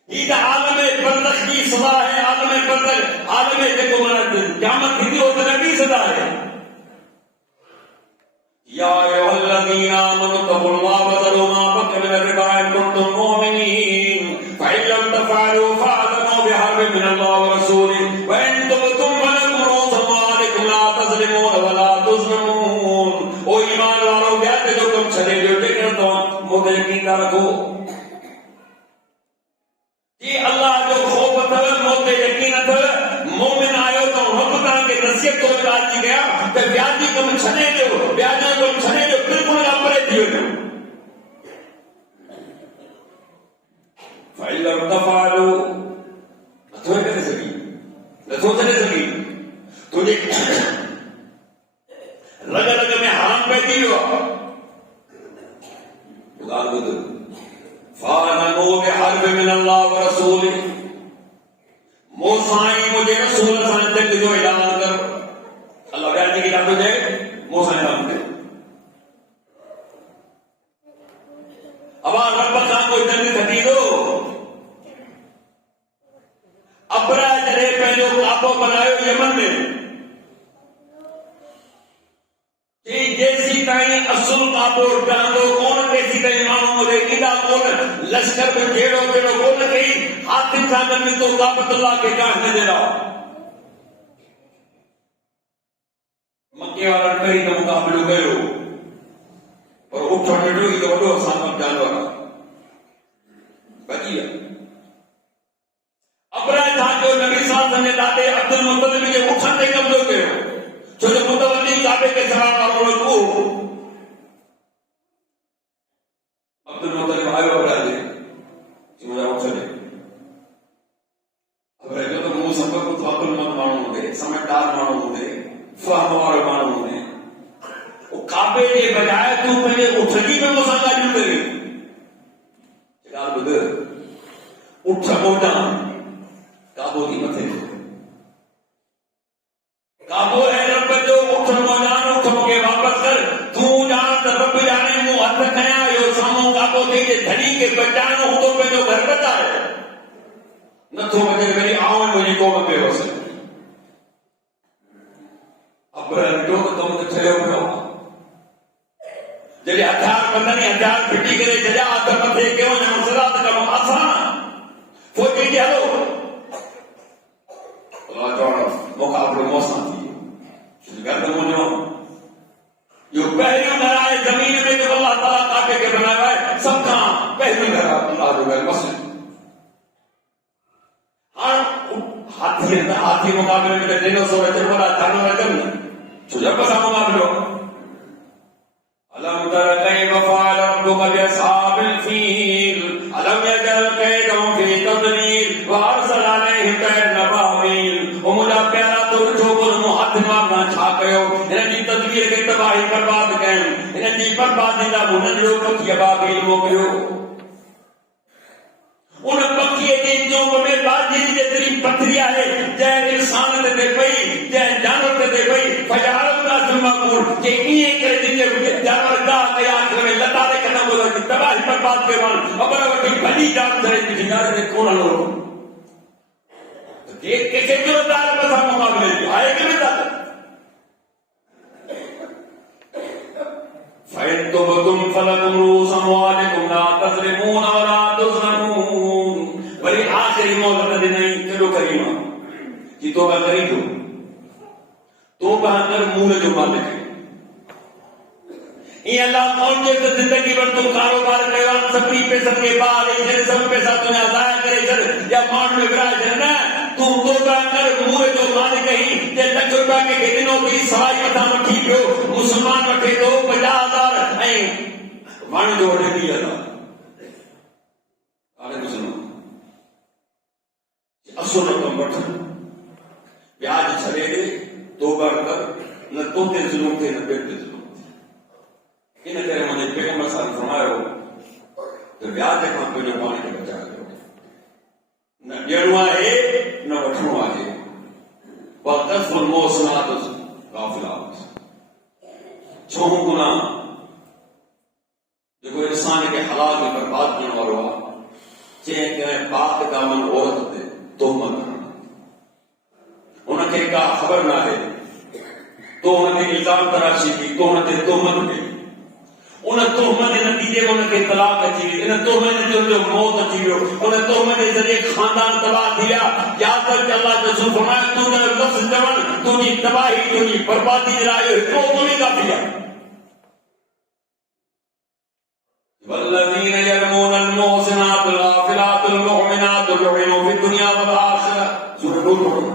ये तो आलम बरज़ख की सजा है आलम बरज़ख आलम देखो मना क़यामत की हो तो की सजा है या अय्युहल्लज़ीना आमनू तक़ुल्लाह व ज़रू मा बक़िया मिन रिबा इन कुंतुम मुमिनीन फ़इन लम तफ़अलू फ़अज़नु बिहर्बिन मिनल्लाहि व रसूलिहि व इन तुबतुम फलकुम रुऊसु अम्वालिकुम ला तज़लिमून व ला तुज़लमून ओ ईमान वारो व्याज जो कम छॾे ॾियो जेकॾहिं तव्हां मुंहिंते यकीन रखो कि अल्लाह जो ख़ौफ़ अथव मुंहिंते यकीन अथव मोमिन आयो तो रब तव्हांखे नसीहत तो राज जी गया त व्याजी कम छॾे ॾियो व्याज जो कम छॾे ॾियो बिल्कुलु न परे थी वञो फ़इन लम तफ़अलू नथो करे सघी नथो करे सघी तुंहिंजे रग रग में हराम पइजी वियो आहे ॻाल्हि ॿुध फ़अज़नु बिहर्बिन मिनल्लाहि व रसूलिहि मोसाई मुझे रसूल सां जंग जो ऐलान कर अल्लाह व्याजी की ॾाढो चए मोसाई ऐलान कर अब रब सां कोई जंग थी थो अबरा जॾहिं पंहिंजो काबो बनायो यमन में जेसी ताईं असुल काबो ठहंदो कोन तेसी ताईं माण्हू मुझे ईंदा कोन लश्कर में जहिड़ो जहिड़ो कोन कई हाथियुनि सां गॾु तो काबतुल्लाह खे काढ़ने जे लाइ मके वारनि पहिरीं त मुक़ाबिलो कयो पर उठ वेठो ई त वॾो असांजो जानवर आहे बची अबरा छा कयो नबी साहब जे ॾाॾे अब्दुल मुतलिब जे उठनि ते कब्ज़ो कयो छो जो मुतवल्ली काबे खे सलाम वारो उहो अब्दुल मुतलिब आयो अबरा जे मुंहिंजा उठ ॾे अबरा जो त मूं सबक़ तो अकुलमंद माण्हू हूंदे समझदार माण्हू हूंदे फहम वारो माण्हू हूंदे वो काबे जे बजाय तूं पंहिंजे उठ जी में मूंसां ॻाल्हियूं करी ॻाल्हि ॿुध उठ ॿोॾां काबो थी मथे काबो है रब जो उठ ॿोॾां उठ मूंखे वापसि कर तूं ॼाण त रब ॼाणे मूं हथ खयां इहो साम्हूं काबो थी जे धनी खे बचाइणो हूंदो पंहिंजो घर बचाए नथो वञे वरी आऊं मुंहिंजी क़ौम में वसे अबरा ॾिठो त कमु त ठहियो पियो जॾहिं हथियार बंदनी हथियार फिटी करे छॾिया हथ मथे कयो ऐं सदा त कमु आसान फौजी खे हलो अलाह चवणो मुक़ाबिलो मौसां थी वियो घर त मुंहिंजो इहो पहिरियों घर आहे ज़मीन में जो अल्लाह ताला काबे खे बनायो आहे सभ खां पहिरियों घर आहे अल्लाह जो घर मस्जिद हाथी मुक़ाबले में ॾेढ सौ अचनि वारा जानवर अचनि छो जब सां मुक़ाबिलो अलम तर कैफ फअल रब्बुका बिअस्हाबिल फील अलम यजअल कैदहुम फी तदलील व अरसल अलैहिम तैरन अबाबील। ओ मुंहिंजा प्यारा तो छोकिरो मूं हथ मां छा कयो, हिन जी तदबीर खे तबाही बर्बाद कयनि, हिन जी बर्बादी लाइ मूं नंढिड़ो पखी अबाबील मोकिलियो। उन पखीअ जे चोंच में बाजरी जेतिरी पथरी आहे, जंहिं इंसान ते पई, जंहिं जानवर ते पई, फजारत मक़बूल के ईअं करे जिते जानवर गाह कया आख़िर में लताड़े ख़तम हो वई, तबाही बर्बाद कयो माण्हू, ख़बर वठी भॼी जान करे किनारे ते कोन हलो। कंहिंखे ज़रूरत सां मुक़ाबिले जी आहे कि न? फ़इन तुबतुम फलकुम रूसु अमवालिकुम ला तज़लिमून व ला तुज़लमून। वरी आख़िरी मोहलत ॾिनई, केॾो करीम आहे कि तौबा करी जो, तौबा कर मूल जो मालिक। ईअं अल्लाह कौन जो त ज़िंदगी भर तूं कारोबार कयो आहे, सभिनी पैसनि खे ॿार ॾेई छॾ, सभु पैसा तुंहिंजा ज़ाया करे छॾ या माण्हुनि में विराए छॾ, न, तूं तौबा कर मूल जो मालिक ई। जे लख रुपया कंहिंखे ॾिनो थी, सवाई मथां वठी पियो, मुस्लमान वठे थो 50,000 ऐं माण्हू जो वठे 20,000। हाणे ॿुधो, असुल रक़म वठ, ब्याज छॾे ॾे, तौबा कर, न तो ते ज़ुल्म थिए न ॿिए ते ज़ुल्म। इन करे मुंहिंजे पैगंबर सां फरमायो त ब्याज खां पंहिंजो पाण खे बचाए कयो, न ॾियणो आहे न वठणो आहे। वक़फ़ुल मोहसिनात गाफ़िलात, छोहूं गुनाह जेको इंसान खे हलाल में बर्बाद करण वारो आहे, जंहिं कंहिं पाक दामन औरत ते तोहमत हणणु, उनखे का ख़बर न आहे, तो हुन ते इल्ज़ाम तराशी की, तो हुन ते तोहमत कई, उन तोहमत जे नतीजे में उनखे तलाक अची वई, इन तोहमत जो उनजो मौत अची वियो, उन तोहमत जे ज़रिए खानदान तबाह थी विया। यादि रख, अल्लाह जो रसूल फरमायो, तूं जो लफ़्ज़ चवण तुंहिंजी तबाही, तुंहिंजी बर्बादी जे लाइ हिकिड़ो ॿोली काफ़ी आहे। वल्लज़ीन यरमूनल मुहसिनातिल गाफ़िलातिल मुमिनातिल लुइनु फ़िद दुनिया वल आख़िरह। सूरह नूर।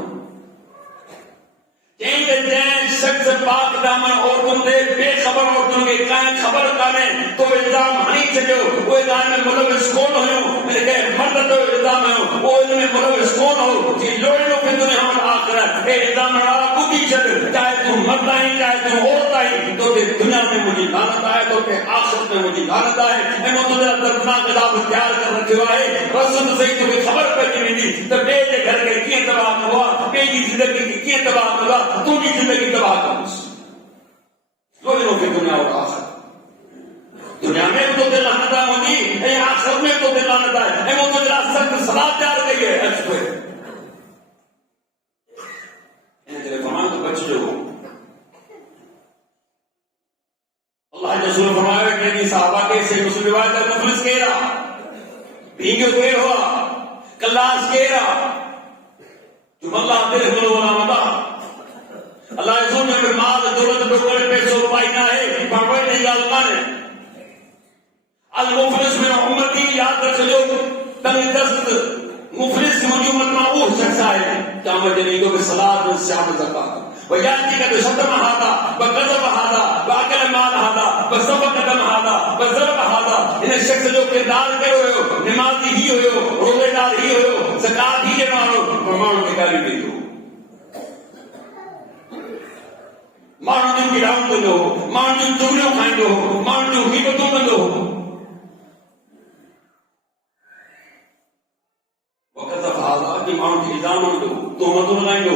जंहिं शख्स पाक दामन औरतुनि ते बेख़बर औरतुनि खे कंहिं ख़बर कान्हे तो इल्ज़ाम हणी छॾियो, उहे ॻाल्हि में मुलविस कोन हुयूं, कंहिं मर्द ते इल्ज़ाम हुयो, उहो इन में मुलविस कोन हो, जी लुइनु फ़िद दुनिया वल आख़िरह। हे इल्ज़ाम वारा ॿुधी छॾ, चाहे तूं मर्द आहीं, चाहे तूं औरत आहीं, तोखे दुनिया में मुंहिंजी लानत आहे, तोखे आख़िरत में मुंहिंजी लानत आहे, ऐं मूं तुंहिंजा दर्दनाक अज़ाब तयारु करे रखियो आहे। रसूल सही तोखे ख़बर पइजी वेंदी त ॿिए जे घर खे कीअं तबाह कबो आहे, ॿिए जी ज़िंदगी खे कीअं तबाह कबो आहे, तुंहिंजी ज़िंदगी तबाह कंदुसि। लुइनु फ़िद दुनिया वल आख़िरह। दुनिया में भी तो लानत है मुझी, आखिरत में तो लानत है, वो तो जरा सख्त सजा तैयार करी है। इनके फरमान तो बच जो अल्लाह के रसूल फरमाया कि सहाबा के से मुस्लिम रिवायत है, मुफलिस केरा भीगे केर हुआ, कल्लास केरा जुमल्ला तेरे गुलो वाला मता अल्लाह रसूल ने माल दौलत डोकर पैसों पाइना है, परवाह नहीं गालता है। अल मुफलिस में उम्मती याद रख लो, तंग दस्त मुफलिस मुझे उम्मत में वो शख्स है क़यामत के दिन को सलात और सियाम ज़कात वयाती का शतम हादा बगज़ब हादा बाकल माल हादा बसब कदम हादा बज़रब हादा। इन शख्स जो किरदार कयो हो, नमाजी ही हो, रोज़ेदार ही हो, ज़कात ही ॾियण वारो, प्रमाण के गाली ॾे दो, माण्हुनि जूं गिराऊं कंदो, माण्हुनि जूं चुगलियूं खाईंदो, माण्हुनि जूं ग़ीबतूं कंदो। कि माण्हू खे इल्ज़ाम हणंदो, तोहमतूं लॻाईंदो,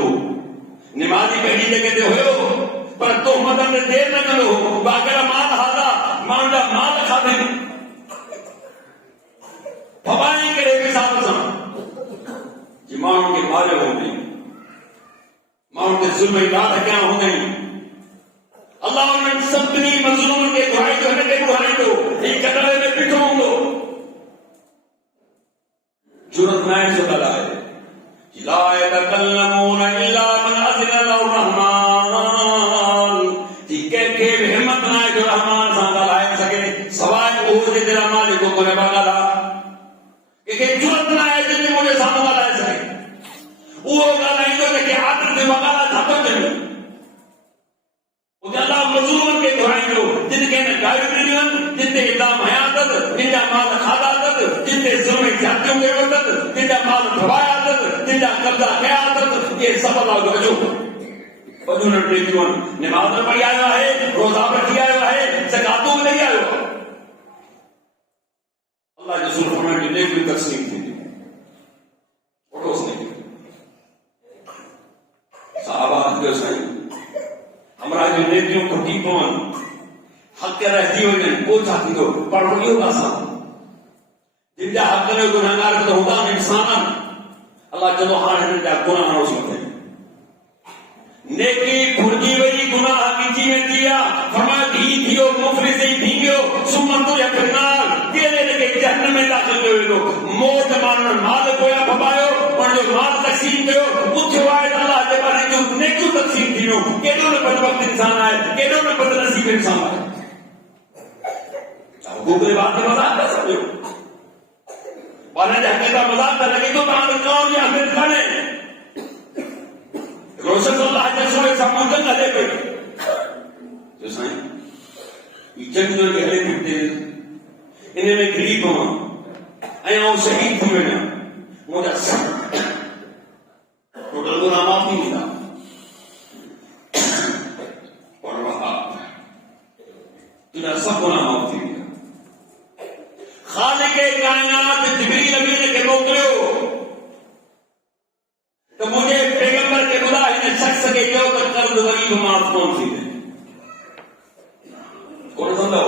निमाज़ी पंहिंजी जॻह ते हुयो पर तोहमतनि ते देर न कंदो, बाक़ी माल हादा माण्हुनि जा माल खाधई फवाई करे हिसाब सां कि माण्हुनि खे मारियो हूंदई, माण्हुनि ते ज़ुल्म इलाह कया हूंदई। अल्लाह उन्हनि सभिनी मज़लूमनि खे घुराईंदो, हिन खे घुराईंदो, हीउ कटड़े में बीठो हूंदो, जुरत न आहे छो ॻाल्हाए। ला यतकल्लमून इल्ला मन अज़िन लहु रहमान, कि कंहिंखे बि हिम्मत न आहे जो रहमान सां ॻाल्हाए सघे सवाइ उहो जे तेरा मालिक हुकुम पिया ॻाल्हा। कंहिंखे जुरत न आहे जंहिंजे मुंहिंजे साम्हूं ॻाल्हाए सघे, उहो ॻाल्हाईंदो जंहिंखे आदत में ॻाल्हाए छा थो चए, उते अल्लाह मज़लूमनि खे घुराईंदो जिनखे न गारियूं ॾिनियूं आहिनि, जिते इल्ज़ाम हया अथसि, जिनजा माल खाधा अथसि, जिते ज़ुल्म ज़्यादतियूं कयूं अथसि, जिनजा माल ठवाया अथसि, जिनजा कब्ज़ा कया अथसि, इहे सभु अल्लाह जो अजो वॾियूं न टेकियूं आहिनि। निमाज़ पढ़ी आयो आहे, रोज़ा वठी आयो आहे, ज़कातूं ॾेई आयो आहे। अल्लाह जो रसूल फरमाइनि नेकियूं तक़सीम थींदी पड़ोस नहीं साहबा जो साईं हमरा जो नेकियूं खुटी पवनि, हक़ रहिजी वञनि, पोइ छा थींदो? पर इहो असां जिनजा हक़ में गुनहगार त हूंदा आहिनि इंसान, अल्लाह चवंदो हाणे हिननि जा गुनाह न वठे। नेकी घुरिजी वई, गुनाह गिची वेंदी आहे। फरमायो ही थियो मुफ़लिस थी वियो, सुमत या फिरनार केरे के जहन्नम में दाख़िल कयो वेंदो। मौत माण्हुनि माल पोया फबायो, उनजो माल तक़सीम कयो, उथियो आहे त अल्लाह जे बारे जो नेकियूं तक़सीम थींदियूं। केॾो न बदबख्त इंसान आहे, केॾो न बदनसीब इंसान आहे। हुकूक जे बात में मज़ाक था सम्झो, ॿारनि जे हक़ जा मज़ाक त लॻे थो तव्हां कौम जी अहमियत कान्हे। रोशन अल्लाह जे रसूल साम्हूं जंग हले पई, जो साईं ही जंग जो हले पई इन में घिरी पवां ऐं आउं शहीद थी वञा, मुंहिंजा टोटल गुनाह माफ़ थी वेंदा। तुंहिंजा सभु गुनाह माफ़ थी वेंदा। ख़ालिक़ काइनात जिब्रील अमीन खे मोकिलियो त मुंहिंजे पैगंबर खे ॿुधा हिन शख़्स खे चयो त कर्ज़ वरी बि माफ़ कोन थींदे। कोन सम्झो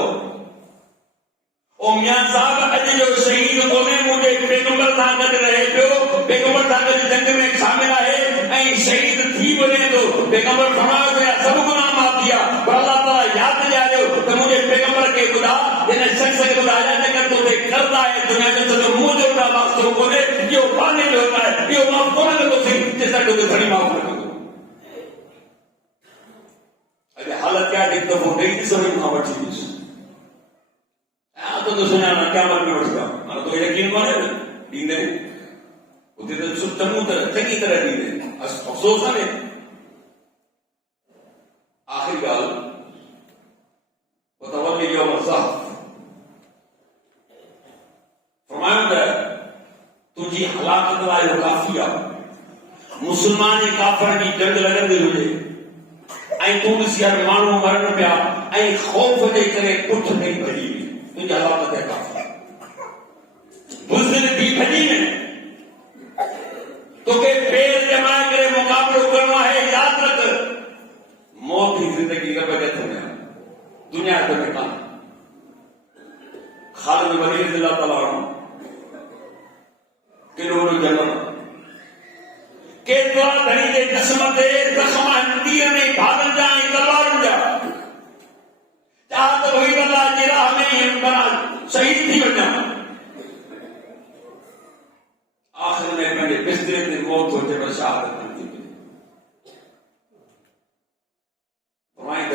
ओ मियां साहब, अॼु जो शहीद कोन्हे, मुंहिंजे पैगंबर सां गॾु रहे पियो, पैगंबर सां गॾु जंग में शामिल आहे ऐं शहीद थी वञे थो। पैगंबर फरमायो त सभु गुनाह माफ़ थिया, पर अल्लाह ताला यादि ॾियारियो त मुंहिंजे पैगंबर खे ॿुधा, हिन शख़्स खे ॿुधाया जेकर तोते कर्ज़ आहे दुनिया जो सॼो मुंहिंजो का वास्तो कोन्हे, इहो पाने जो आहे, इहो माफ़ कोन कंदोसीं जेसिताईं तोखे घणी माफ़ न कंदो। अॼु हालत क्या हिकु दफ़ो ॾेई ॾिसो खां वठी ॾिस तो सुञाणा क़यामत में वठंदा, माना तो यकीन कोन्हे न ॾींदे उते त चङी तरह ॾींदे। अफ़सोस आहे आख़िरी ॻाल्हि वतवल्ली यौम ज़हफ़, फरमायो त तुंहिंजी हलाकत लाइ इहो काफ़ी आहे। मुस्लमान ऐं काफ़िर जी जंग लॻंदी हुजे ऐं तूं ॾिसी हर माण्हू मरनि पिया ऐं ख़ौफ़ जे करे पुठ में भॼी वई, तुंहिंजी हलाकत है काफ़ी। बुज़दिल थी भॼी वञे, तोखे पेर जमाए करे मुक़ाबिलो करणो आहे। यादि रख, मौत जी ज़िंदगी रब जे हथ में आहे, दुनिया हथ में कान्हे। ख़ालिद बिन वलीद रज़ी अल्लाह ताला अन्हु केॾो वॾो जनम, केतिरा धणी जे जिस्म ते ज़ख़्म आहिनि, तीर में भालनि जा ऐं तलवारुनि जा। चाहत हुई त अल्लाह जी राह में शहीद थी वञा, आख़िर में पंहिंजे बिस्तरे ते मौत हुजे पर शहादत न थी मिले। फरमाईं त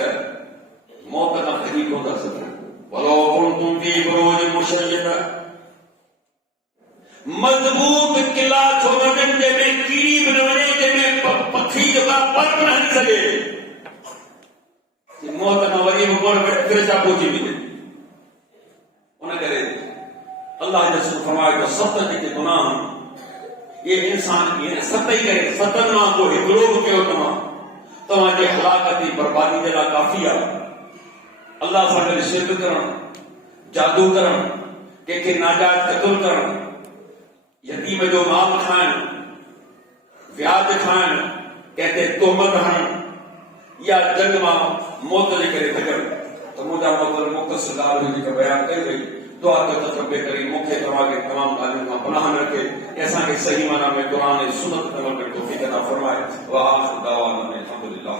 मौत खां भॼी कोन था सघो। वलो कुंतुम फी बुरूज मुशय्यदा, मज़बूत किला छो न हुजनि जंहिंमें कीड़ी बि न वञे, जंहिंमें पखी जो का पर न हली सघे। मौत खां वरी बि कोन फिरसा पहुची वञे। उन करे अल्लाह जो रसूल फरमायो त सत जेके गुनाह ये इंसान खे सत ई करे, सतनि मां को हिकिड़ो बि कयो तव्हांजे हलाकत जी बर्बादी जे लाइ काफ़ी आहे। अल्लाह सां गॾु शिरक करणु, जादू करणु, कंहिंखे नाजायज़ क़त्ल करणु, यतीम जो माल खाइणु, व्याज खाइणु, कंहिं ते तोहमत हणणु, या जंग मां मौत जे करे भॼणु। त मुंहिंजा मतिलबु मुख़्तसर ॻाल्हि हुई जेका बयानु कई वई। दुआ कयो त रब करीम मूंखे तव्हांखे तमामु ॻाल्हियुनि खां पनाह न रखे ऐं असांखे सही माना में क़ुरान ऐं सुन्नत अमल में तौफ़ीक़ अता फ़रमाए। व आख़िर दावाना अल्हम्दुलिल्लाह।